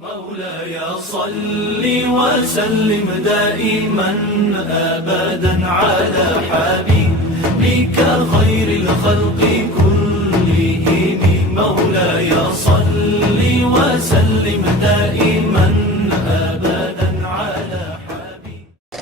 مولاي صل وسلم دائما أبدا على حبيبك خير الخلق كلهم. مولاي صل وسلم دائما أبدا على حبيبك.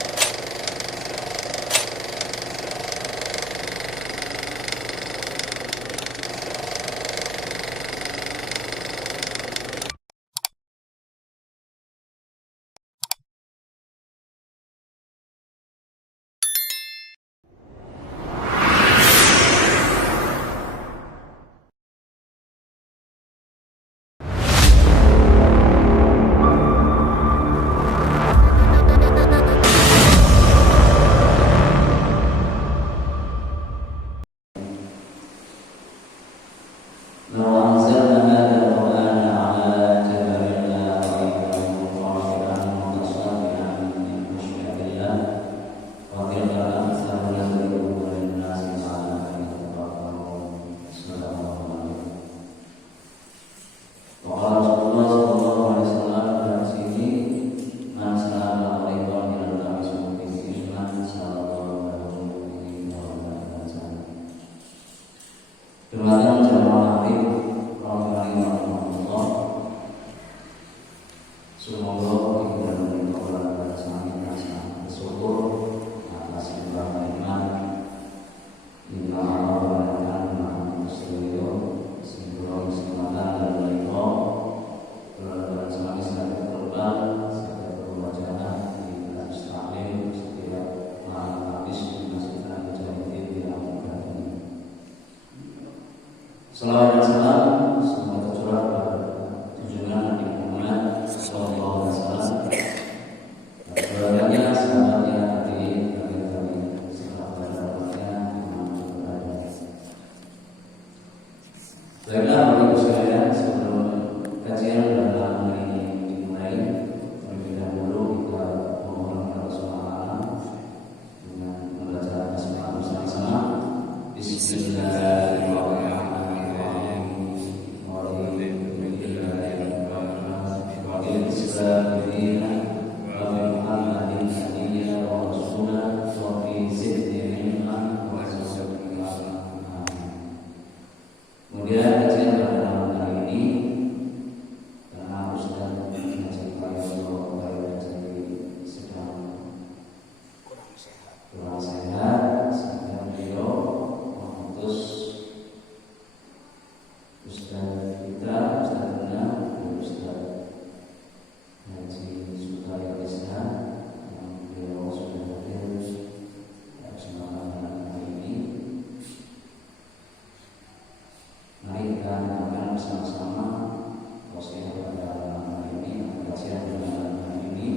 Salawat dan salam semoga tercurah pada junjungan Nabi Muhammad sallallahu alaihi wasallam, keluarganya, sahabatnya, tabi'in, serta sahabatnya Baiklah, Bapak Ibu sekalian, sebelum kajian pada hari ini dimulai, terlebih dahulu kita mohon kepada Allah dengan membaca bismillah bersama-sama. Bismillahirrahmanirrahim. Kemudian kajian pada malam hari ini karena Ustaz Haji Prayoto sedang kurang sehat, sehingga beliau mengutus Ustaz kita, Ustaz Benar, Ustaz Haji Supaya Isha yang beliau sudah hadir bersama hari ini. Mari kita dengarkan bersama-sama wasiat pada hari ini, kajian pada hari ini,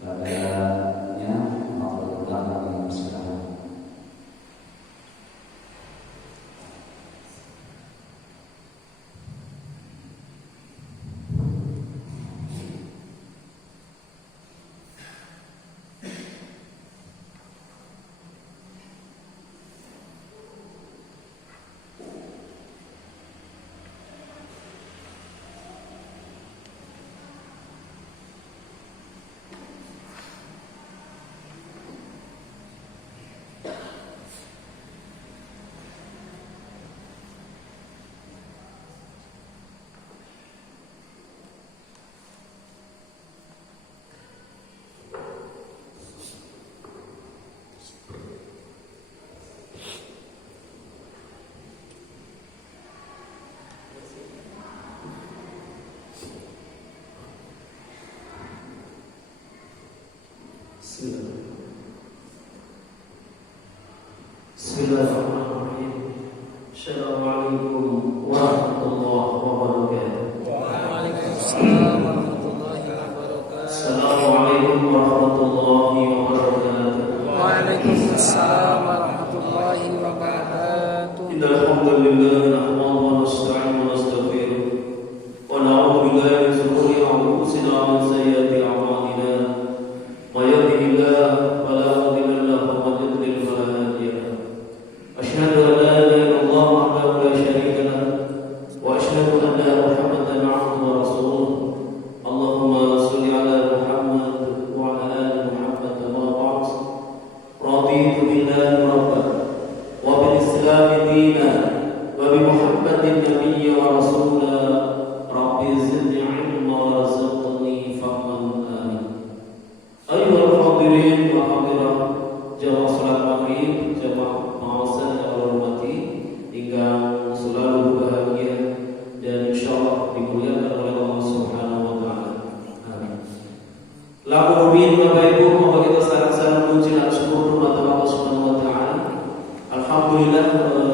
padanya Al-Quran yang berserahan. Bismillahirrahmanirrahim. Assalamualaikum warahmatullahi wabarakatuh. Waalaikumsalam warahmatullahi wabarakatuh. Assalamualaikum warahmatullahi wabarakatuh. Waalaikumsalam warahmatullahi wabarakatuh. Innal hamdalillah nahmaduhu wa nasta'inuhu wa nastaghfiruh wa na'udzu billahi min shururi anfusina wa min sayyiati a'malina. May yahdihillahu fala mudilla lahu wa man yudlil fala hadiya lahu. Asyhadu an la ilaha illallah wahdahu la syarika lahu wa asyhadu anna Muhammadan 'abduhu wa rasuluh. Lalu Bapak Ibu, maka kita salam puji dan syukur kepada Allah Subhanahu wa taala. Alhamdulillah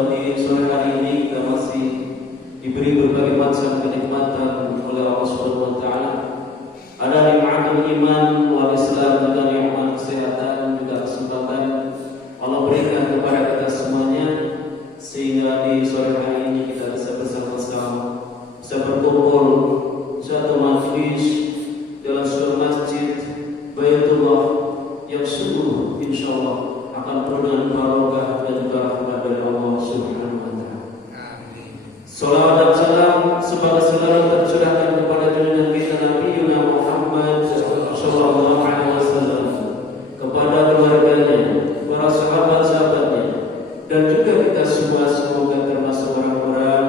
di sore hari ini kita masih diberi berbagai macam kenikmatan oleh Allah Subhanahu wa taala. Ada nikmat iman wal Islam, dan nikmat kesehatan, juga kesempatan Allah berikan kepada kita semuanya, sehingga di sore hari ini kita bisa bersama-sama, bisa berkumpul satu majlis dalam sebuah masjid Baitullah yang sungguh insyaallah akan penuh dengan barokah dan rahmat dari Allah Subhanahu wa taala. Amin. Salawat dan salam semoga selalu tercurahkan kepada junjungan kita Nabi Muhammad sallallahu alaihi wasallam, kepada keluarganya, para sahabat-sahabatnya, dan juga kita semua, semoga termasuk orang-orang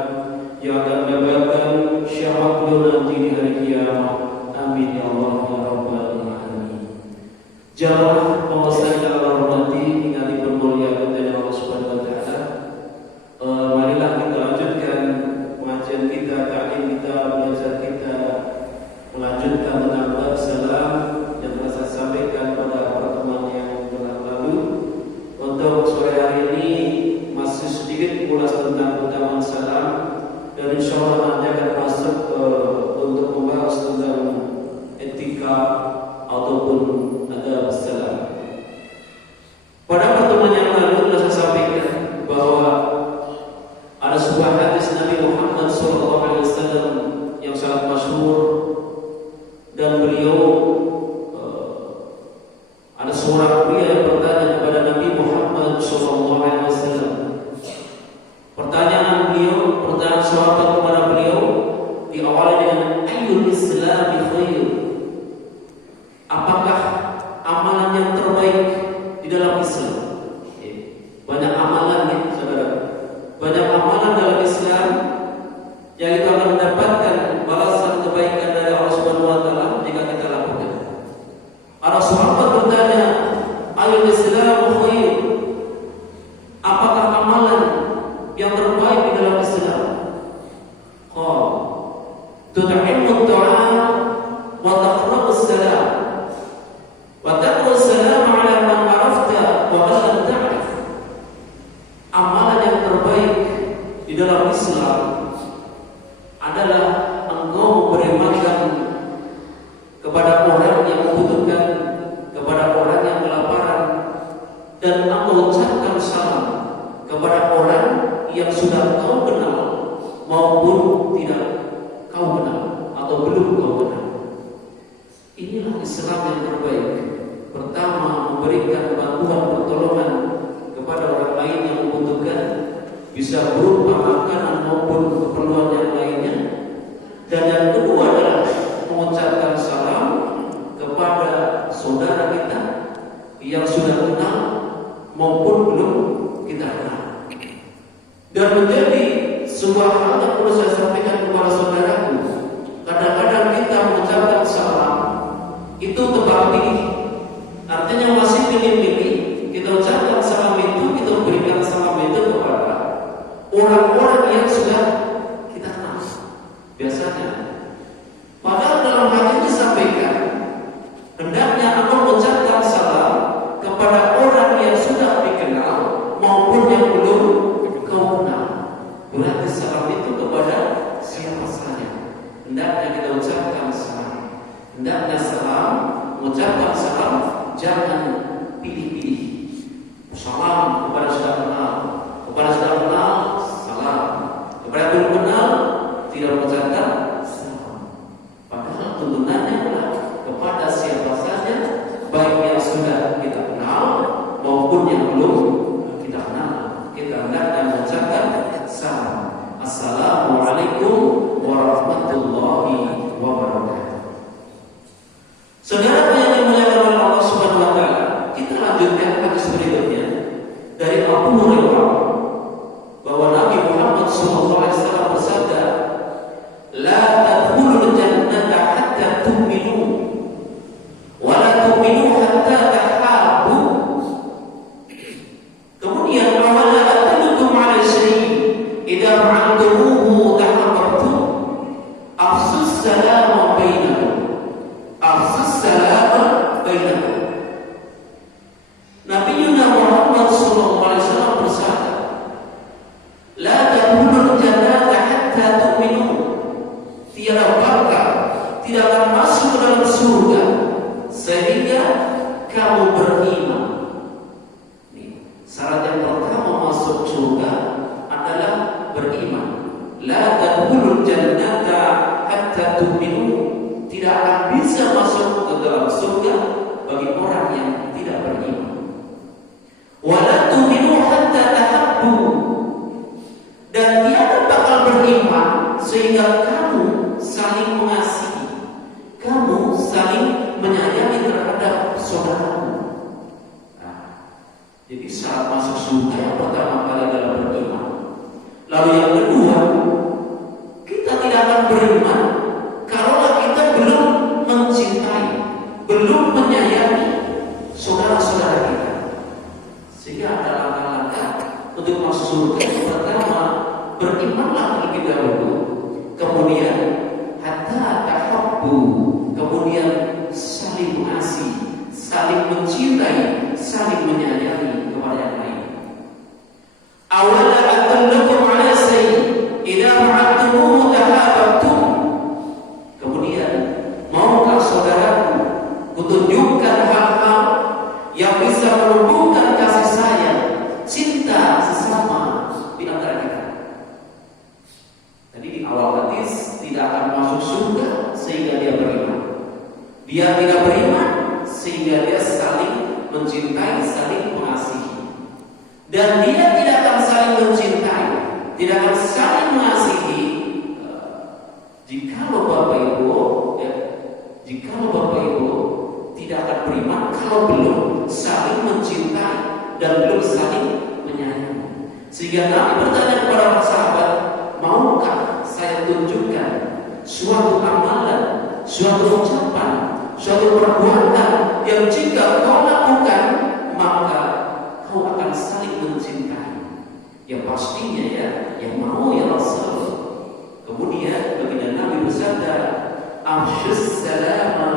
yang akan mendapatkan syafaat beliau nanti di hari kiamat. Amin ya Allah ya rabbal alamin. Jamaah pengusaha yang Allah hormati, ingat dipermuliakan oleh Allah Subhanahu wa taala. Marilah kita lanjutkan pengajian kita, ta'lim kita, belajar kita, melanjutkan tentang bab salam yang telah saya sampaikan pada pertemuan yang telah lalu. Untuk sore hari ini masih sedikit ulas tentang keutamaan salam, dan insyaallah nanti akan masuk untuk membahas tentang etika ataupun adab salam. Pada pertemuan yang lalu telah saya sampaikan bahwa ada sebuah hadis Nabi Muhammad SAW yang sangat masyhur, dan beliau ada seorang pria yang bertanya kepada Nabi Muhammad SAW. Pertanyaan sahabat kepada beliau diawali dengan ayyul islami khair. Apakah amalan yang terbaik di dalam Islam? Banyak amalan ya, saudara. Banyak amalan dalam Islam yang kita akan mendapatkan balasan kebaikan dari Allah Subhanahu wa taala jika kita lakukan. Para sahabat bertanya, ayyul islamu khair? Apakah amalan yang terbaik di dalam Islam? Tud'imut ta'am wa taqrabus salam wa taqrus salam ala man arafta wa man lam ta'rif. Amalan yang terbaik di dalam Islam adalah engkau memberi makan kepada orang yang membutuhkan, kepada orang yang kelaparan, dan engkau ucapkan salam kepada orang yang sudah kau kenal maupun tidak kau kenal atau belum kau kenal. Inilah Islam yang terbaik. Pertama, memberikan bantuan pertolongan kepada orang lain yang membutuhkan, bisa berupa makanan maupun keperluan yang lainnya. Dan yang kedua adalah mengucapkan salam kepada saudara kita yang sudah kenal maupun belum kita kenal. Dan menjadi sebuah hal yang perlu saya sampaikan kepada saudaraku, kadang-kadang kita mengucapkan salam itu tebak pilih. Artinya masih pilih-pilih. Kita ucapkan salam itu, kita berikan salam itu kepada orang-orang yang sudah kita kenal biasanya. Padahal dalam hal ini disampaikan, hendaknya aku mengucapkan salam kepada orang yang sudah dikenal maupun yang belum kau kenal. Berarti salam itu kepada siapa saja hendaknya kita ucapkan salam. Hendaknya salam, mengucapkan salam, jangan pilih-pilih. Salam kepada sudah kenal, kepada sudah kenal salam, kepada belum kenal tidak mengucapkan salam. Padahal tuntunannya adalah kepada siapa saja, baik yang sudah kita kenal maupun yang belum kita kenal, kita hendaknya mengucapkan salam. Assalamualaikum warahmatullahi wabarakatuh. Saudara yang dimuliakan oleh Allah Subhanahu wa taala, kita lanjutkan hadis berikutnya dari Abu Hurairah bahwa Nabi Muhammad SAW bersabda, "La tadkhulul jannata hatta tu'minu wa la tu'minu hatta tahabbu." Kemudian, "Wa la adullukum tidak akan masuk ke dalam surga sehingga kamu beriman. Nih, syarat yang pertama masuk surga adalah beriman. La tadkhulul jannata hatta tu'minu. Tidak akan bisa masuk ke dalam surga bagi orang yang tidak beriman. Wala tu'minu hatta tahabbu. Dan dia bakal beriman sehingga kamu saling mengasihi, kamu saling menyayangi terhadap saudaramu. Nah, jadi syarat masuk surga yang pertama kali adalah beriman. Lalu yang kedua, kita tidak akan beriman kalau kita belum mencintai, belum menyayangi saudara-saudara kita. Sehingga ada langkah-langkah untuk masuk surga. Yang pertama, berimanlah terlebih dahulu, kemudian hatta tahabbu, kemudian saling mengasihi, saling mencintai, saling menyayangi kepada yang lain. Awala adullukum ala sayyi idza fa'altumuhu tahabbtum. Kemudian, maukah saudaraku kutunjukkan hal-hal yang bisa menumbuhkan kasih sayang, cinta sesama di antara kita. Tadi di awal hadis, tidak akan masuk surga sehingga dia beriman. Dia tidak beriman sehingga dia saling mencintai, saling mengasihi. Dan dia tidak akan saling mencintai, tidak akan saling mengasihi jikalau Bapak Ibu tidak akan beriman kalau belum saling mencintai dan belum saling menyayangi. Sehingga Nabi bertanya kepada para sahabat, maukah saya tunjukkan suatu amalan, suatu ucapan, suatu perbuatan yang jika kau lakukan maka kau akan saling mencintai? Ya pastinya ya mau ya Rasul. Kemudian baginda Nabi bersabda, afshus salama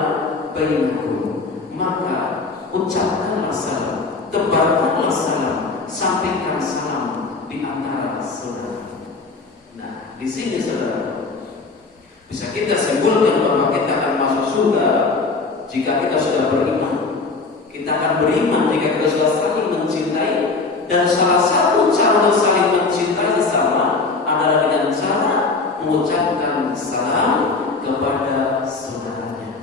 bainakum, maka ucapkanlah salam, tebarkanlah salam, sampaikan salam di antara saudara. Nah, di sini saudara, bisa kita simpulkan bahwa kita akan masuk surga jika kita sudah beriman. Kita akan beriman jika kita sudah saling mencintai, dan salah satu cara untuk saling mencintai sesama adalah dengan cara mengucapkan salam kepada saudaranya.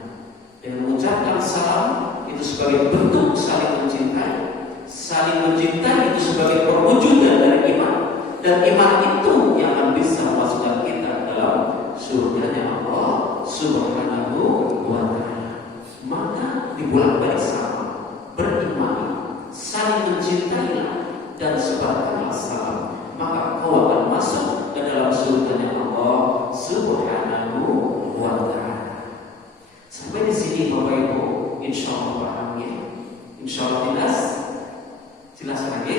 Dengan mengucapkan salam itu sebagai bentuk saling mencintai. Saling mencintai itu sebagai perwujudan dari iman, dan iman itu yang akan bisa memasukkan kita dalam surganya Allah Subhanahu wa ta'ala. Maka dibolak-balik sama, beriman, saling mencintailah, dan sebarkanlah salam, maka kau akan masuk ke dalam surganya Allah Subhanahu wa ta'ala. Sampai di sini Bapak Ibu, insya Allah paham ya? Insya Allah jelas lagi.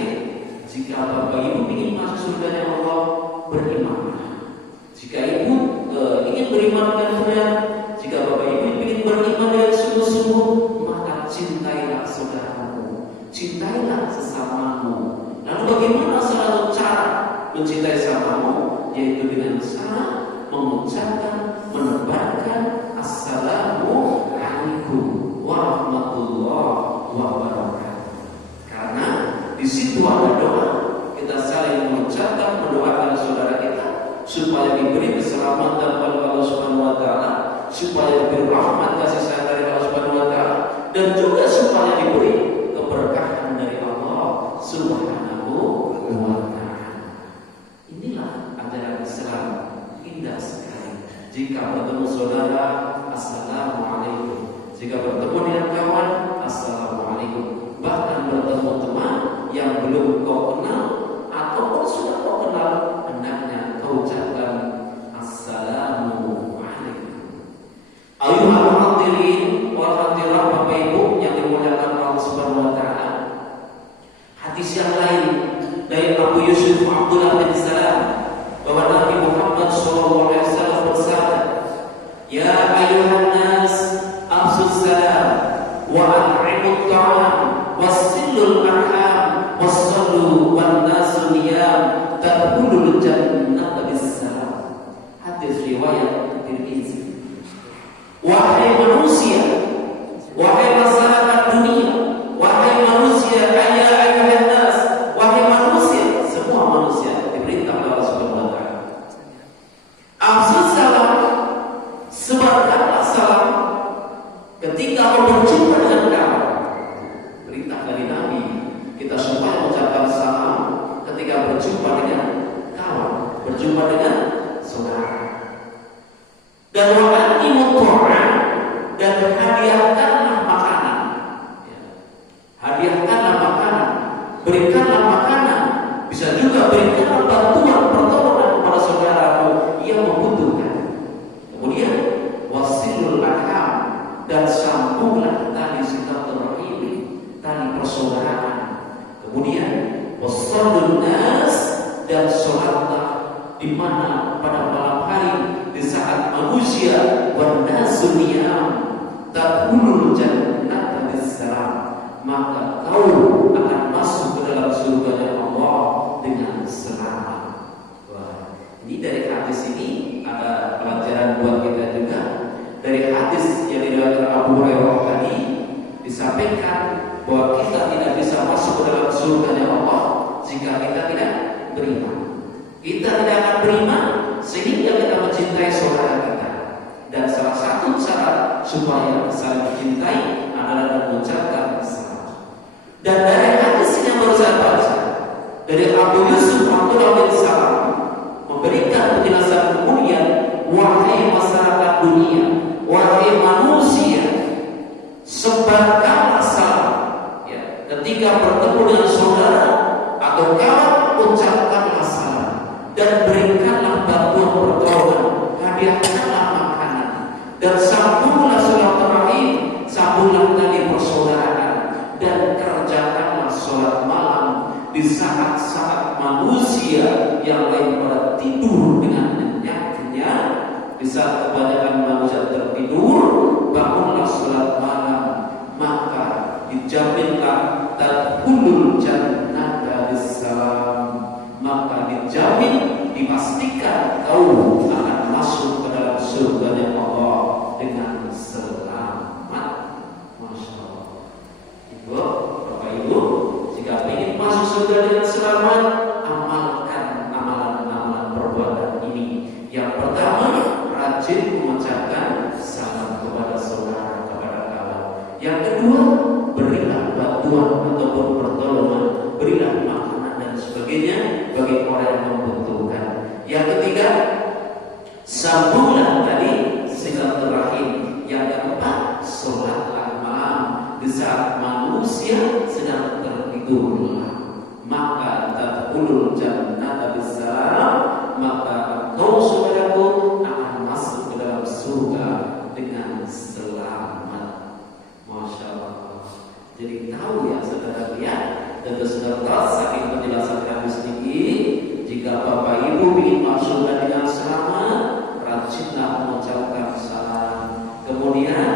Jika Bapak Ibu ingin masuk surganya Allah, beriman. Jika Ibu ingin beriman dengan benar, jika Bapak Ibu ingin beriman dengan sungguh-sungguh, maka cintailah saudaramu, cintailah sesamamu. Lalu bagaimana salah satu cara mencintai sesamamu? Yaitu dengan cara mengucapkan, menebarkan assalamu alaikum warahmatullahi wabarakatuh. Karena di situ ada doa, kita saling mengucapkan, mendoakan saudara kita supaya diberi keselamatan oleh Allah Subhanahu wa ta'ala, supaya diberi rahmat kasih sayang dari Allah Subhanahu wa ta'ala, dan juga supaya diberi keberkahan dari Allah Subhanahu wa ta'ala. Inilah ajaran Islam, indah sekali. Jika bertemu saudara, assalamualaikum. Jika bertemu dengan kawan, assalamualaikum. Bahkan bertemu teman yang belum kau kenal ataupun sudah kau kenal, hendaknya kau ucapkan assalamu alaikum. Ayuhal hadirin wal hadirat, Bapak Ibu yang dimuliakan Allah Subhanahu wa ta'ala. Hadis yang lain dari Abu Yusuf Abdullah bin Salam, bahwa Nabi Muhammad SAW bersabda, ya ayuhan nas afsus salam wa at'imut ta'am wasilul arham wassallu wan nasu niyam tadkhulul jannata bis salam. Hadis riwayat Tirmizi. Wahai manusia, wahai masyarakat dunia, wahai manusia, ayuhan nas, wahai manusia, semua manusia diperintah oleh Allah Subhanahu wa taala. Afsus salam, sebarkanlah salam ketika kau berjumpa dengan kawan. Perintah dari Nabi kita supaya mengucapkan salam ketika berjumpa dengan kawan, berjumpa dengan saudara. Dan wa'animu tu'an, dan hadiahkanlah makanan. Hadiahkanlah makanan, berikanlah makanan, bisa juga berikanlah bantuan pertolongan kepada saudaramu yang membutuhkan. Kemudian wasilul arham, dan sambunglah tali silaturahim, tali persaudaraan. Kemudian wassalun nas, dan sholatlah di mana pada malam hari di saat manusia wanasu niyam tadkhulul jannata bisalam, maka kau akan masuk ke dalam surga Allah dengan selamat. Wah, ini dari hadis ini ada pelajaran buat kita juga. Dari hadis yang diriwayatkan Abu Hurairah tadi disampaikan bahwa kita tidak bisa masuk ke dalam surga Allah jika kita tidak beriman. Kita tidak akan beriman sehingga kita mencintai saudara kita. Dan salah satu cara supaya saling mencintai adalah mengucapkan salam. Dan dari hadis yang baru saya baca dari Abu Yusuf Abdullah bin Salam memberikan penjelasan kemudian, wahai masyarakat dunia, wahai manusia, sebarkanlah salam. Ya, ketika bertemu dengan saudara atau kawan, ucapkanlah salam dan berikanlah bantuan pertolongan, hadiahkanlah makanan, dan sambunglah silaturahim, sambunglah tali persaudaraan, dan kerjakanlah sholat malam di saat-saat manusia yang lain pada tidur dengan nyenyaknya. Di saat kebanyakan manusia tertidur, bangunlah sholat malam, maka dijaminlah tadkhulul jannata bisalam, maka dijamin, dipastikan kau akan masuk ke dalam surga Allah dengan selamat. Masya Allah. Ibu, Bapak Ibu, jika ingin masuk surga dengan selamat, amalkan amalan-amalan perbuatan ini. Yang pertama, rajin mengucapkan salam kepada saudara, kepada kawan. Yang kedua, berilah bantuan ataupun pertolongan, berilah makanan dan sebagainya bagi orang yang membutuhkan. Yang ketiga, sambunglah tadi silaturahim. Yang keempat, sholatlah malam di saat manusia sedang tertidur, maka tadkhulul jannata bisalam, maka engkau saudaraku akan masuk ke dalam surga dengan selamat. Masya Allah. Jadi tahu ya saudara lihat, tentu sudah terasa saking penjelasan hadis ini. Jika Bapak Ibu ingin masuk dengan selamat, rajinlah mengucapkan salam. Kemudian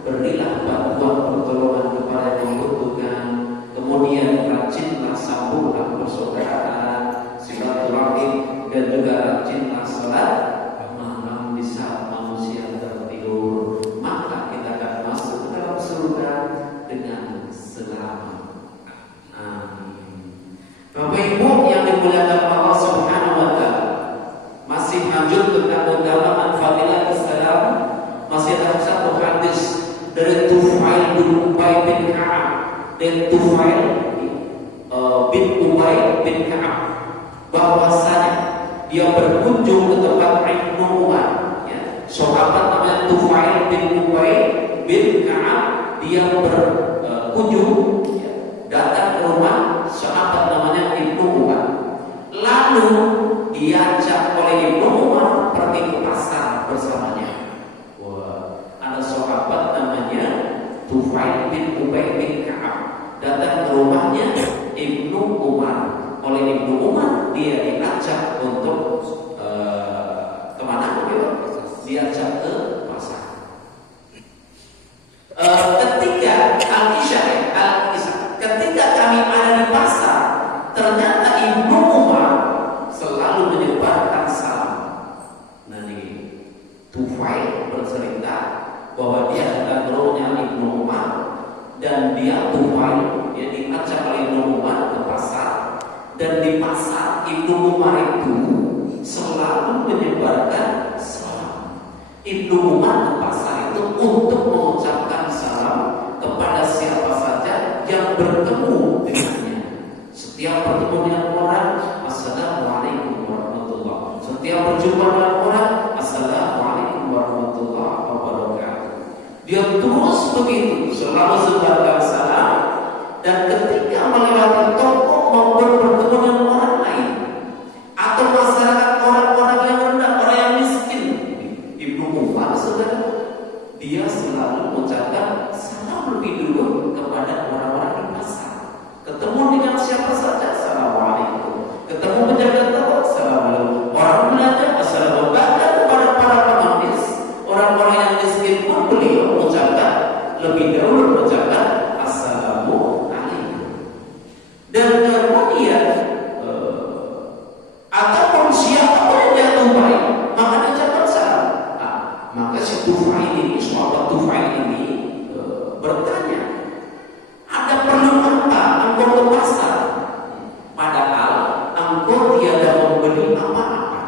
berilah bantuan pertolongan kepada yang membutuhkan. Kemudian rajinlah sambunglah persaudaraan, silaturahim, dan juga rajinlah salat malam di saat manusia tertidur. Maka kita akan masuk ke dalam surga dengan selamat. Amin. Bapak Ibu yang dimuliakan Allah Subhanahu wa taala, masih lanjut tentang keutamaan fadilah Islam. Masih ada satu hadis dari Tufail bin Ubay bin Ka'ab, dan Tufail bin Ubay bin Ka'ab bahwasanya dia berkunjung ke tempat Ibnu Umar, ya. Sahabat namanya Tufail bin Ubay bin Ka'ab, dia berkunjung, ya, datang ke rumah sahabat namanya Ibnu Umar. Lalu diajak oleh Ibnu Umar pergi ke pasar bersamanya. Wah, ada sahabat namanya Tufail bin Ubay bin Ka'ab datang ke rumahnya Ibnu Umar. Oleh Ibnu Umar dia diajak untuk kemana? Diajak ke pasar. Ketika kami ada di pasar, ternyata Ibnu Umar selalu menyebarkan salam. Nah, Tufail bercerita bahwa dia adalah rohnya Ibnu Umar dan dia Tufail, dia diajak oleh Ibnu Umar ke pasar, dan di pasar Ibnu Umar itu selalu menyebarkan salam. Ibnu Umar ke pasar itu untuk mengucapkan salam kepada siapa saja yang bertemu dengannya. Setiap bertemu dengan orang, Assalamualaikum warahmatullahi. Setiap berjumpa dengan orang, Assalamualaikum warahmatullahi wabarakatuh. Dia terus begitu, selalu sebarkan salam, dan ketika melewati toko maupun bertemu dengan orang lain atau masyarakat orang-orang yang rendah, orang yang miskin, Ibnu Umar saudara, dia selalu mengucapkan salam lebih dulu kepada orang-orang di pasar. Ketemu dengan siapa saja, Assalamualaikum. Ketemu penjaga toko, Assalamualaikum. Orang belanja, Assalamualaikum. Bahkan kepada para pengemis, orang-orang yang miskin pun beliau mengucapkan lebih dahulu mengucapkan Assalamualaikum. Dan kemudian ataupun siapapun yang dia tumpai, maka dia ucapkan salam. Nah, maka si Tufail ini, sahabat Tufail ini bertanya, ada perlu apa engkau ke pasar? Padahal engkau tiada membeli apa-apa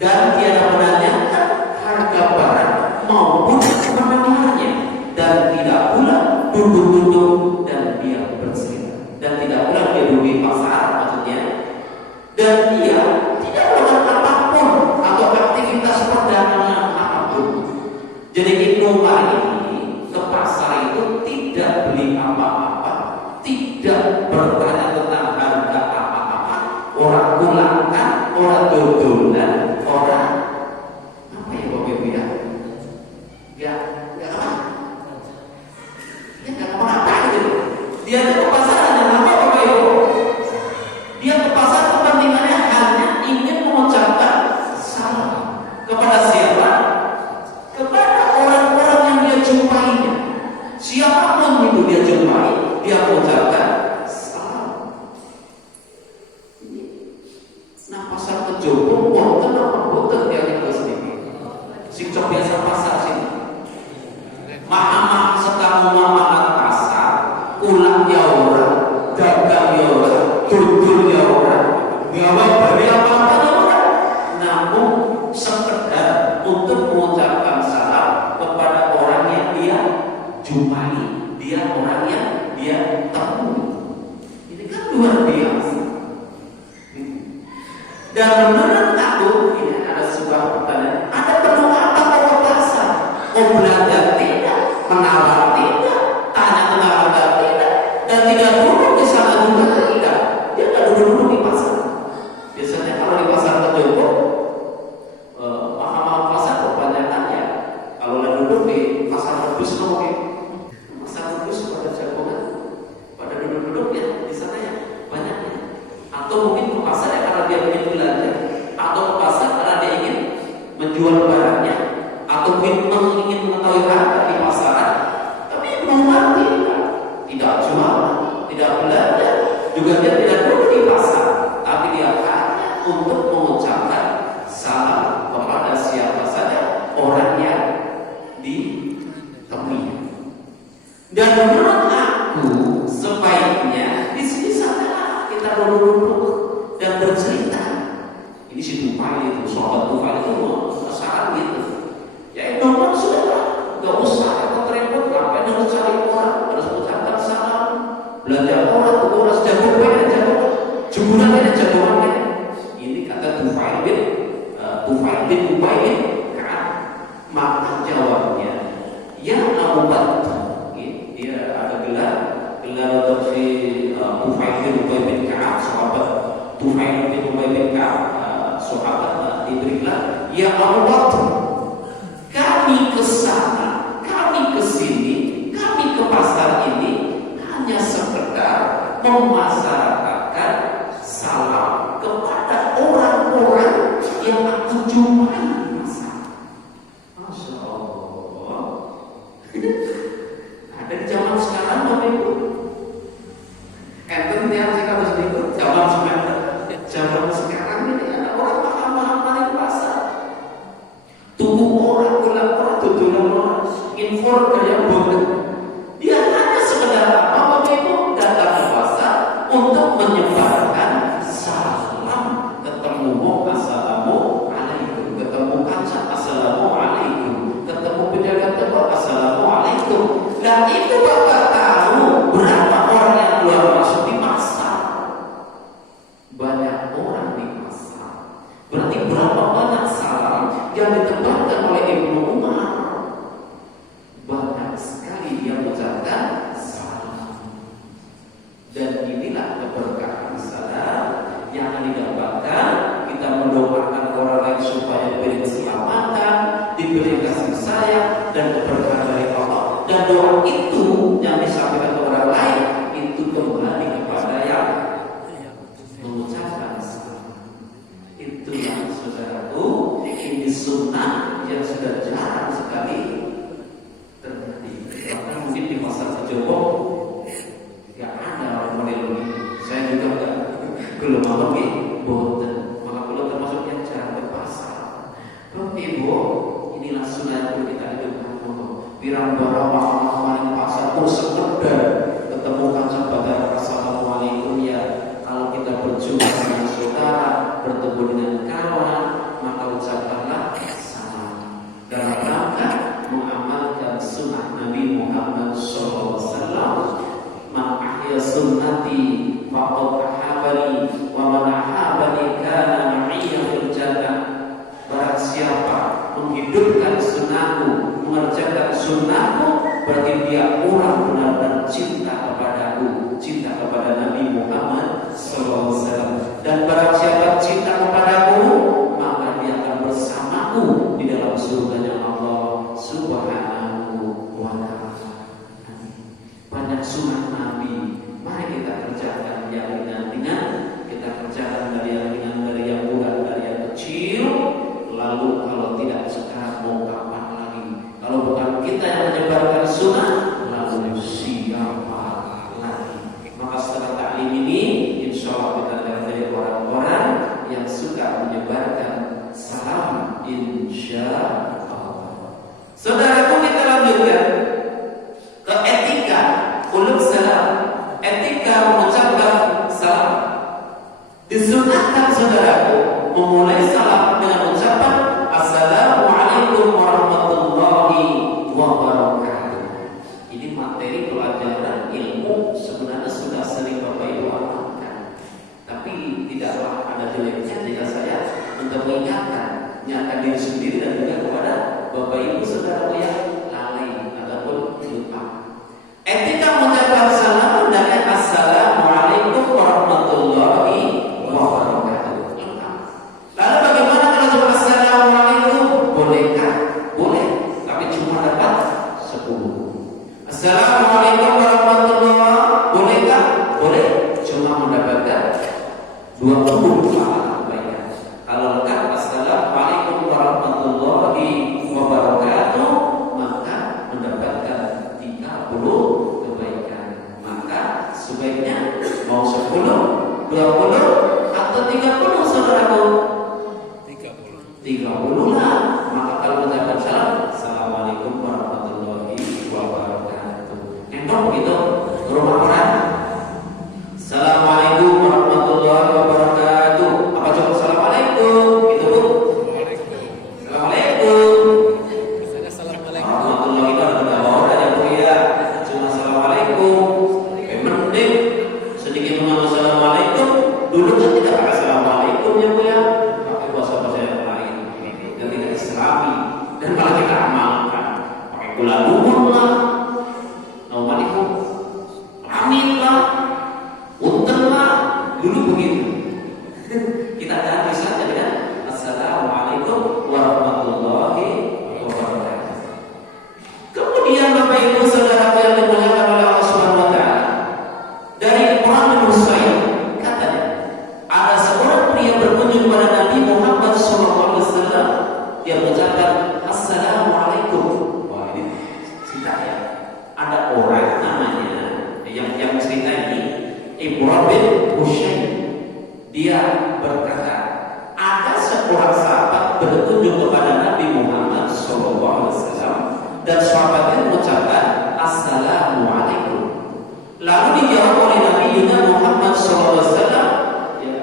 dan tiada menanyakan harga barang maupun menawarnya, dan tidak pula duduk-duduk dan dia bercerita, dan tidak pula dia duduk di pasar maksudnya, dan dia tidak melakukan apapun atau aktivitas perdagangan apapun. Jadi Ibnu Umar ini ke pasar itu tidak beli apa-apa, tidak bertanya tentang harga apa-apa, orang kulangkan, orang dodolan, orang apa ya Bapak Ibu ya? Enggak apa? Dia enggak apa-apa gitu. Dia ke pasar hanya apa Bapak Ibu? Dia ke pasar kepentingannya hanya ingin mengucapkan salam kepada siapa? Kepada orang-orang yang dia jumpainya. Siapapun itu dia jumpai, dia mengucapkan salam. Nah, pasar Kejoko, wonten apa boten dia ke sini? Sing cok biasa pasar sini. Maha setamu maha pasar, ulang ya orang, dagang ya orang, duduk ya orang, gawe bari apa-apa ya orang. Namun sekedar untuk mengucapkan salam kepada orang yang dia jumpai, dia orang yang dia temui. Ini kan luar biasa. Dan menurut aku, ini ada sebuah pertanyaan, ada perlu apa kalau ke pasar? Oh, belanja tidak, menawar tidak, tanya tentang harga tidak, dan tidak duduk di sana juga tidak. Dia tidak duduk-duduk di pasar. Biasanya kalau di pasar Kejoko, mahal-mahal pasar perpanjangannya. Kalau lagi duduk di pasar Kudus, mungkin pasar Kudus pada jagongan, pada duduk-duduk ya di sana ya banyaknya. Atau mungkin ke pasar ya karena dia ingin belanja, atau ke pasar karena dia ingin menjual barangnya, atau mungkin ingin mengetahui harga di pasaran. Tapi Umar tidak jual, tidak belanja, juga dia tidak duduk di pasar, tapi dia hanya untuk mengucapkan salam kepada siapa saja orang yang ditemui. Dan menurut aku sebaiknya di sini sana kita duduk dan bercerita. Ini si Tufail itu, sahabat Tufail itu saat gitu. Ya itu sudah nggak usah repot-repot, ngapain harus cari orang, harus mengucapkan salam, belanja orang, harus jagung pengen jagung, jemuran pengen jagung pengen. Ini kata Tufail bin Ubaid kan, maka jawabnya ya Abu Bakar. Dia ada gelar untuk si Tufail bin Ubaid bin Ka'ab, sahabat Tufail bin Ubaid bin Ka'ab, sahabat diberilah ya Abu Bakar. Kami ke sana, kami ke sini, kami ke pasar ini hanya sekedar memasyarakatkan salam kepada orang-orang yang aku jumpai di pasar. Masya Allah. Ada di zaman sekarang Bapak Ibu. Enten tiap sih harus ikut zaman semester. Zaman sekarang ini ada orang mahal-mahal di pasar. Tunggu orang, pulang orang, tujuan orang, ingin keluarga yang bodoh. Dia hanya sekedar apa? Bapak Ibu datang ke pasar untuk menyebarkan salam. Ketemu wong assalamualaikum, ketemu kaca assalamualaikum, ketemu pedagang toko assalamualaikum. Dan itu Bapak tahu berapa orang yang keluar masuk di pasar? Banyak orang di pasar. Berarti berapa banyak salam yang ditebarkan oleh Ibnu Umar? Banyak sekali dia mengucapkan salam. Dan inilah keberkahan salam yang didapatkan. Kita mendoakan orang lain supaya diberi keselamatan, diberi kasih sayang dan keberkahan dari Allah. Dan doa itu yang disampaikan ke orang lain itu kembali kepada yang mengucapkan salam. Itu yang saudaraku, ini sunnah yang sudah jarang sekali terjadi. Bahkan mungkin di pasar Sejowo nggak ada orang model ini. Saya juga nggak belum mau pergi boten. Maka belum termasuk yang jarang ke pasar. Bapak Ibu, inilah sunnah yang kita hidupkan. Pirang barang malam pasar pun sekedar ketemu kancah badar assalamualaikum ya. Kalau kita berjumpa dengan saudara, bertemu dengan kawan, maka ucapkanlah salam dalam rangka mengamalkan sunnah Nabi Muhammad SAW. Man ahya sunnati faqad ahabani wa man ahabani kana ma'iyya fil jannah. Barang siapa menghidupkan sunnahku, mengerjakan sunnahku, berarti dia orang benar-benar cinta kepadaku, cinta kepada Nabi Muhammad SAW. Dan barang siapa cinta kepadaku, maka dia akan bersamaku di dalam surganya Allah Subhanahu wa ta'ala. Banyak sunnah Nabi, mari kita kerjakan yang ringan-ringan. Kita kerjakan dari yang ringan, dari yang mudah, dari yang kecil. Lalu kalau tidak sekarang mau kapan lagi? Kalau bukan kita yang menyebarkan sunnah, lalu siapa lagi? Maka setelah taklim ini, insya Allah kita akan menjadi orang-orang yang suka menyebarkan salam, insya Allah. Saudaraku, kita lanjutkan ke etika ulum salam, etika mengucapkan salam. Disunahkan saudaraku memulai salam dengan ucapan assalamualaikum warahmatullahi wabarakatuh. Ini materi pelajaran ilmu sebenarnya sudah sering Bapak Ibu amalkan, tapi tidaklah ada jeleknya jika saya untuk mengingatkan, mengingatkan diri sendiri dan juga kepada Bapak Ibu saudara yang lalai ataupun lupa. Etika mengucapkan salam dengan assalamualaikum warahmatullahi wabarakatuh. Lalu bagaimana kalau cuma assalamualaikum? Bolehkah? Boleh, tapi cuma dapat 10. Assalamualaikum warahmatullahi wabarakatuh. Bolehkah? Boleh, cuma mendapatkan 20 pahala kebaikan. Kalau lengkap assalamualaikum warahmatullahi wabarakatuh, maka mendapatkan 30 kebaikan. Maka sebaiknya mau 10, 20 atau 30 saudaraku? 30 lah. Maka kalau mengucapkan salam, assalamualaikum warahmatullahi wabarakatuh. Endong gitu ke rumah orang. Assalamualaikum warahmatullahi wabarakatuh. Apa cukup assalamualaikum? Gitu Bu? Assalamualaikum. Warahmatullahi wabarakatuh. Ada Bu ya? Cuma assalamualaikum. Mending sedikit mengenal assalamualaikum. Dulu kan tidak pakai assalamualaikum ya Bu ya. Pakai bahasa-bahasa yang lain yang tidak islami dan malah kita amalkan. Pakai gula lumpur lah, assalamualaikum, amin lah, unten lah. Dulu begitu. Kita ganti saja dengan assalamualaikum warahmatullahi wabarakatuh. Kemudian Bapak Ibu saudara yang dimuliakan oleh Allah Subhanahu wa taala, dari Quran dan Muslim katanya ada seorang pria berkunjung kepada Nabi Muhammad SAW. Dia mengucapkan assalamualaikum. Wah, ini cerita ya. Ada orang namanya yang cerita ini Ibrahim bin Husayn. Dia berkata, ada seorang sahabat berkunjung kepada Nabi Muhammad SAW dan sahabat mengucapkan Assalamualaikum. Lalu dijawab oleh Nabi Muhammad SAW, ya.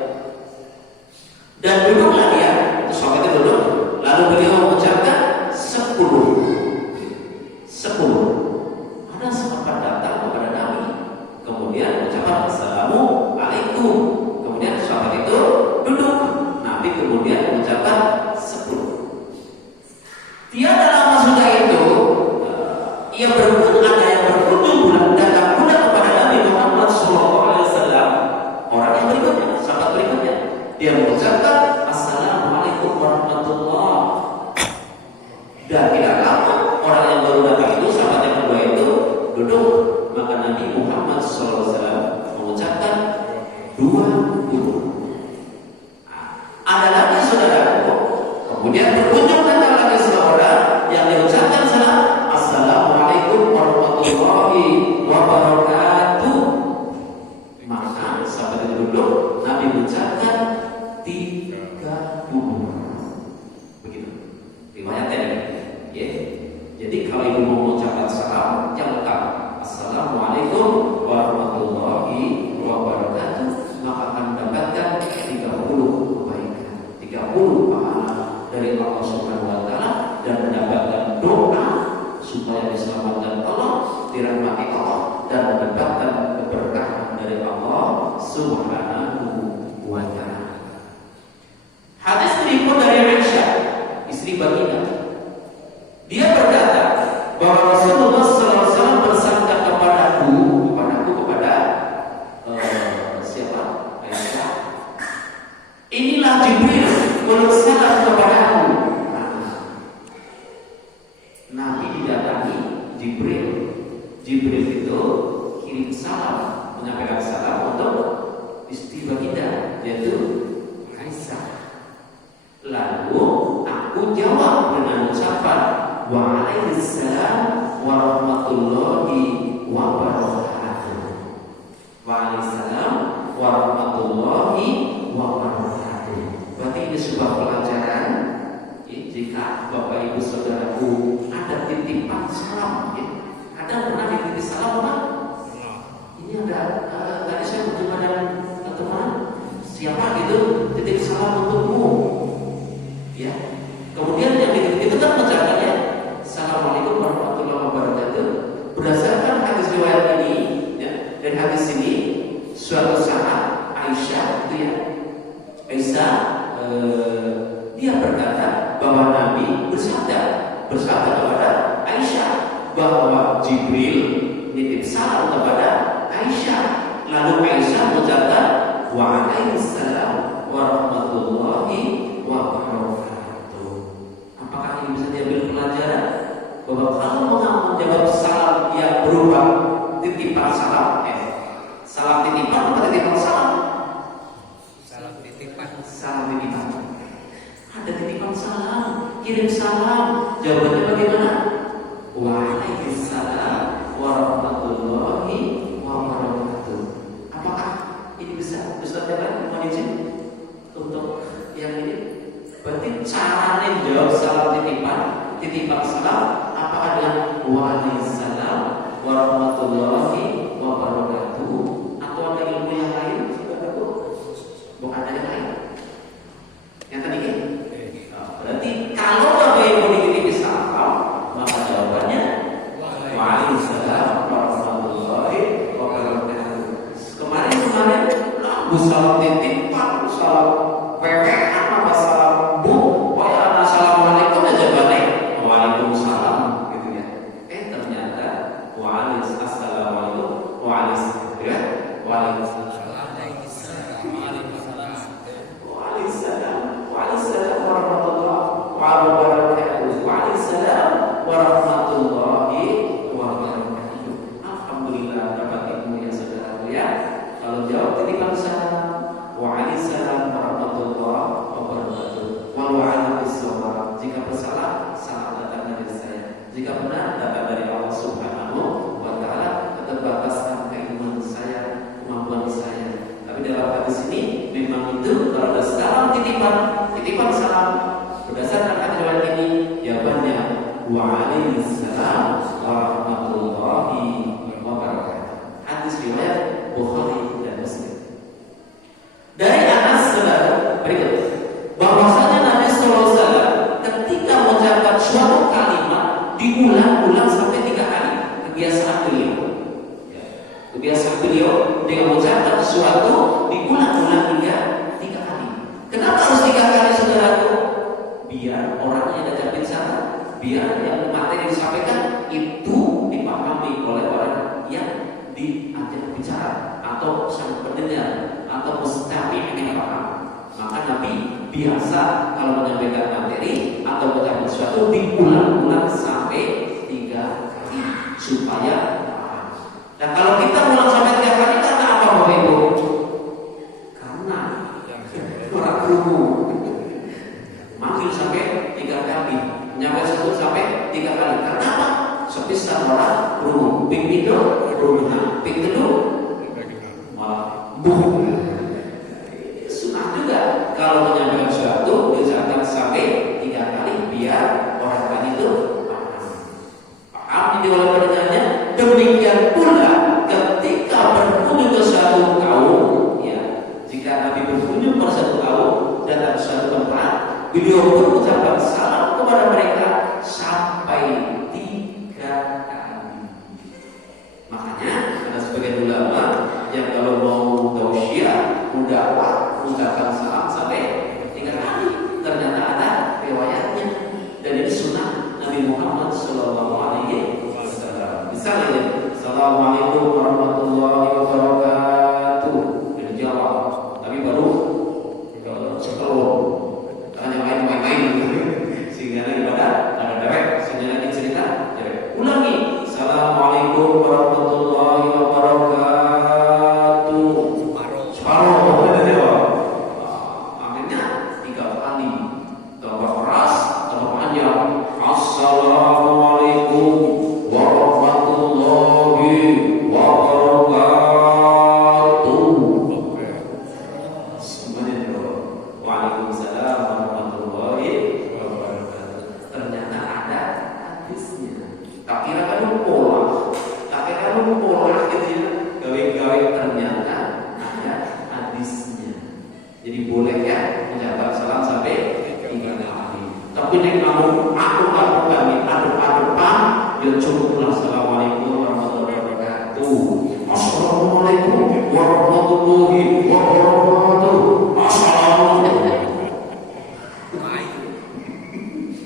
Dan duduklah dia, sahabat itu duduk. Lalu beliau mengucapkan 10. Ada sahabat datang kepada Nabi, kemudian mengucapkan Assalamualaikum. Kemudian sahabat itu duduk. Nabi kemudian mengucapkan 10. Tiada lama sudah itu, ia ada yang berkunjung datang pula kepada Nabi Muhammad SAW. Orang yang berikutnya, sahabat berikutnya, dia mengucapkan Assalamualaikum warahmatullahi. Dan tidak lama orang yang baru datang itu, sahabat yang kedua itu duduk. Maka Nabi Muhammad SAW mengucapkan 20. Ada lagi saudaraku, kemudian berkunjung datang lagi seorang yang diucapkan salam Assalamualaikum warahmatullahi wabarakatuh. Maka sahabat itu duduk, Nabi mengucapkan 30. Begitu riwayatnya, ya. Jadi kalau ibu mau mengucapkan salam, yang lengkap Assalamualaikum warahmatullahi wabarakatuh, maka akan mendapatkan 30 kebaikan, 30 pahala dari Allah Subhanahu wa taala, dan mendapatkan doa supaya diselamatkan Allah, dirahmati Allah, dan mendapatkan keberkahan dari Allah Subhanahu wa taala. Hadis berikut dari Aisyah, istri baginda. Dia berkata bahwa Rasulullah SAW bersabda kepada siapa? Aisyah. Inilah Jibril bersalam kepadaku. Nabi didatangi Jibril. Jibril itu kirim salam, menyampaikan salam untuk istri baginda, yaitu Aisyah. Lalu aku jawab dengan ucapan Waalaikumsalam warahmatullahi wabarakatuh. Waalaikumsalam warahmatullahi wabarakatuh. Berarti ini sebuah pelajaran, ya, jika Bapak Ibu Saudaraku ada titipan salam, ya. Ada pernah dititip salam, Pak? Ini ada tadi saya berjumpa dengan teman, siapa gitu titip salam untukmu, ya. Kemudian yang dititip itu kan menjawabnya Assalamualaikum warahmatullahi wabarakatuh. Berdasarkan hadis riwayat ini, ya, dan hadis ini suatu saat Aisyah itu, ya, Aisyah dia berkata bahwa Nabi bersabda kepada Aisyah bahwa Jibril nitip salam kepada Aisyah. Lalu Aisyah mengucapkan Waalaikumsalam warahmatullahi wabarakatuh. Apakah ini bisa diambil pelajaran bahwa kalau mau menjawab salam yang berupa titipan salam, salam titipan atau titipan salam? Salam titipan. Ada titipan salam, kirim salam. Jawabannya bagaimana? Waalaikumsalam warahmatullahi wabarakatuh. Apakah ini bisa jalan? Mohon izin untuk yang ini. Berarti caranya jawab salam titipan salam, apakah dengan Waalaikumsalam warahmatullahi wabarakatuh, atau ada ilmu yang lain? Bukan ada yang lain. Yang tadi kan? Berarti kalau Bapak Ibu dititip salam, maka jawabannya Waalaikumsalam warahmatullahi wabarakatuh. Kemarin lagu salam titipan, salam pepean, apa salam bu, pokoknya assalamualaikum aja jawabannya Waalaikumsalam, gitu ya. Ternyata Kebiasaan beliau dengan mencatat sesuatu diulang-ulang tiga kali. Kenapa harus 3 kali, saudaraku? Biar orangnya yang dapat salah, biar yang materi disampaikan itu dipahami oleh orang yang diajak bicara atau sang pendengar atau mustami yang paham. Maka Nabi biasa kalau menyampaikan materi atau mencapai sesuatu diulang-ulang sampai 3 kali supaya paham. Nah, kalau kita ulang sampai 3 kali karena apa, Bapak Ibu? Karena orang umum manggil sampai 3 kali, nyampe satu sampai 3 kali. Karena apa? Sepisah orang umum, ping itu rumah, ping itu malah buh. Sunah juga kalau menyampaikan sesuatu diucapkan sampai 3 kali biar orang lain itu paham oleh pendengarnya. Demikian pula ketika berkunjung ke suatu kaum, ya, jika Nabi berkunjung ke suatu kaum datang ke suatu tempat, beliau pun mengucapkan salam kepada mereka sampai 3 kali. Makanya ada sebagian ulama yang kalau mau tausiah mudakwah mengucapkan salam sampai 3 kali. Ternyata ada riwayatnya dan ini sunnah Nabi Muhammad SAW. Misalnya, Assalamualaikum warahmatullahi wabarakatuh. Dijawab, tapi baru setelah karena yang lain main-main sehingga ibadah ada dewek, sehingga lagi cerita dewek. Ulangi, Assalamualaikum warahmatullahi wabarakatuh. Separuh ada jawab. Akhirnya 3 kali. Tambah keras, tambah panjang. Assalamualaikum warahmatullahi wabarakatuh. Semuanya jawab. Waalaikumsalam warahmatullahi wabarakatuh. Ternyata ada hadisnya. Tak kira kan pola, gitu ya. Gawe-gawe ternyata ada hadisnya. Jadi boleh ya menjabat salam sampai 3 kali. Tapi nek kamu aduk-adukan, ya cukuplah Assalamualaikum warahmatullahi wabarakatuh. Assalamualaikum warahmatullahi wabarakatuh. Assalamualaikum.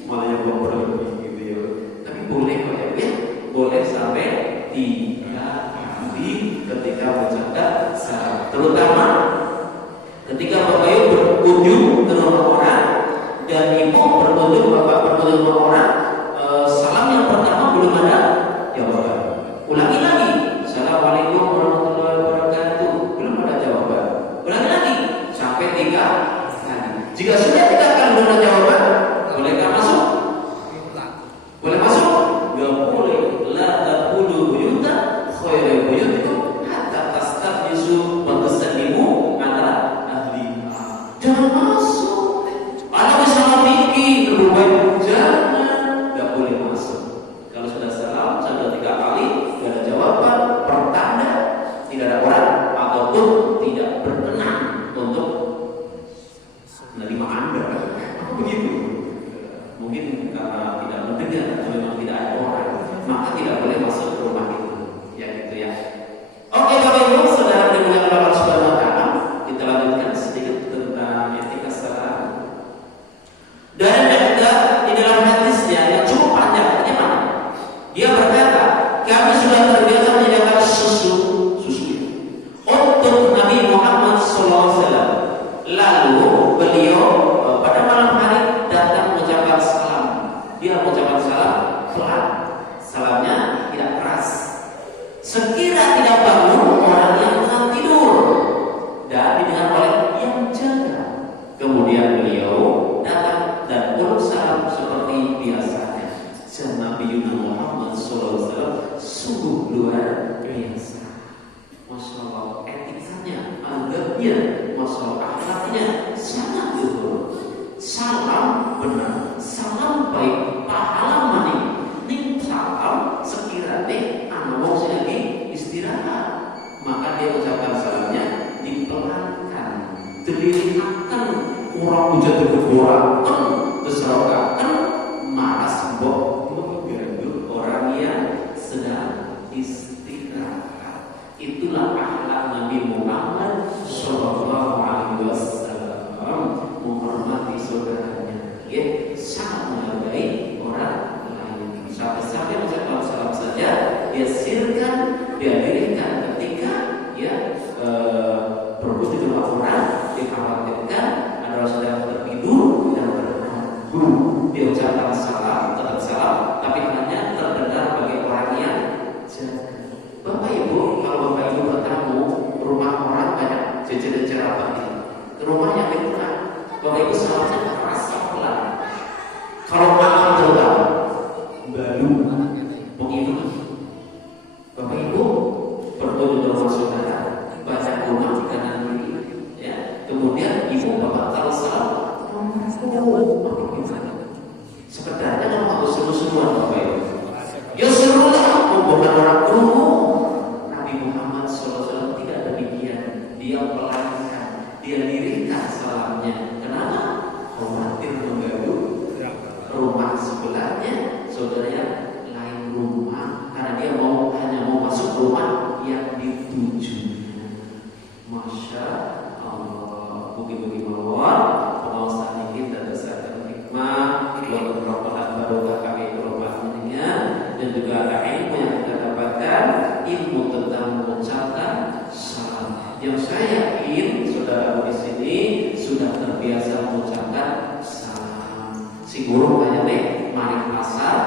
Malah yang berlebih gitu ya. Tapi boleh kok ya, boleh sampai 3 kali ketika menjabat salam. Terutama ketika Bapak Ibu berkunjung ke rumah orang dan Ibu berkunjung, Bapak berkunjung ke rumah orang, salam yang pertama belum ada jawaban. Ulangi lagi, Assalamualaikum warahmatullahi wabarakatuh. Belum ada jawaban. Ulangi lagi sampai 3 kali. Jika sudah 3 kali belum ada jawaban, bolehkah masuk? Boleh masuk? Gak boleh. La taqulu buyuta khairu buyutikum hatta tastabyisu wa tusallimu ala ahliha. Jangan masuk. Ada salah fikih lebih baik jangan. Gak boleh masuk. Kalau sudah salam sudah 3 kali tidak ada jawaban, pertanda tidak ada orang ataupun tidak berkenan untuk menerima Anda. Begitu. Mungkin karena tidak mendengar atau memang tidak ada orang, maka tidak boleh masuk ke rumah itu. Ya gitu ya. Oke Bapak Ibu, saudara dengan Allah Subhanahu wa taala, kita lanjutkan sedikit tentang etika salam. Dan ada di dalam hadisnya yang cukup panjang, bagaimana? Dia berkata, kami sudah terbiasa menyediakan susu untuk Nabi Muhammad SAW. Lalu beliau pada malam hari datang mengucapkan salam. Dia mengucapkan salam pelan, salamnya tidak keras. Sekira tidak bangun orang yang tengah tidur dan didengar oleh yang jaga. Kemudian beliau datang dan berusaha seperti biasanya. Nabi Muhammad SAW sungguh luar biasa. Masya Allah, etikanya, adabnya, Masya Allah, akhlaknya sangat luhur. Salam benar, salam baik, pahala manik. Nih salam sekiranya anak mau lagi istirahat, maka dia ucapkan salamnya dipelankan, dilirikkan, kurang hujan bergorakan, berserokakan, malas mbok mengganggu orang yang sedang istirahat. Itulah dihasilkan, dihadirkan ketika ya berhubung dengan orang dikhawatirkan adalah sedang tertidur dan terganggu. Dia ucapkan salam, tetap salam, tapi hanya terdengar bagi orang yang jaga. Bapak Ibu, kalau Bapak Ibu bertamu rumah orang banyak jejer-jejer apa gitu, ke rumahnya kurang, Bapak Ibu salamnya terasa pelan. Kalau makan terlalu baru begitu. Bapak Ibu bertemu dengan rumah saudara, baca rumah di kanan kiri, ya. Kemudian ibu bapak kalau salam, sebenarnya kalau mau seru-seruan Bapak Ibu, ya serulah, bukan orang dulu. Nabi Muhammad SAW tidak demikian. Dia pelankan, dia lirikkan salamnya. Kenapa? Khawatir mengganggu rumah sebelahnya, saudaranya lain rumah, karena dia hanya mau masuk rumah yang ditujunya. Masya Allah, bagi-bagi mawar pengawasan ini dan kesehatan hikmah buat beberapa barokah kami berobatnya, dan juga ada ilmu yang kita dapatkan, ilmu tentang mengucapkan salam. Yang saya yakin saudara di sini sudah terbiasa mengucapkan salam. Si guru banyak nih, mari pasar